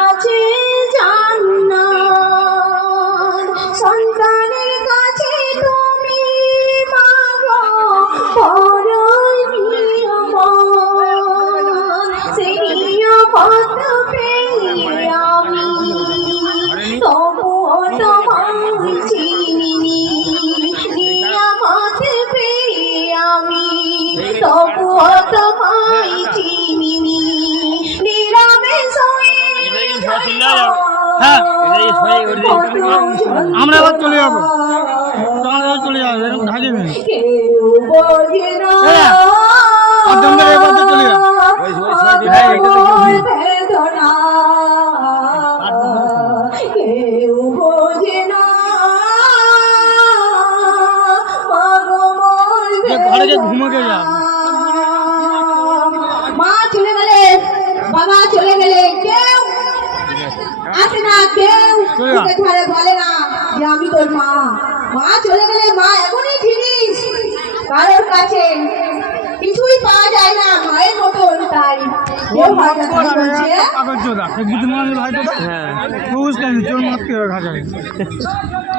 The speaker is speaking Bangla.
আছে জান্নাত সন্তানের কাছে তুমি মাগো বড়ই নিরাপদ সেই নিরাপদ পেয়ে আমি তবুও তোমায় চিনিনি নিয়ামত পেয়ে আমি তবুও তোমায় চিনিনি নীরবে আমরা এবার চলে যাবো চলে যাবো এরকম ঢাকিনি কেউ বোঝে না এবার তো চলে যাবো বেদনা কেউ বোঝে না মাগো মোর ঘরে যে ঘুমোকে যা মা চলে গেলে বাবা চলে গেলে কেউ আসে না কেউ তোকে ধরে বলে না যে আমি তোর মা মা চলে গেলে মা এমনই জিনিস কারোর কাছে কিছুই পাওয়া যায় না মায়ের মতন তাই কেউ হয়তো বলছে বুদ্ধিমান ভাই তো হ্যাঁ চোর মারতে হবে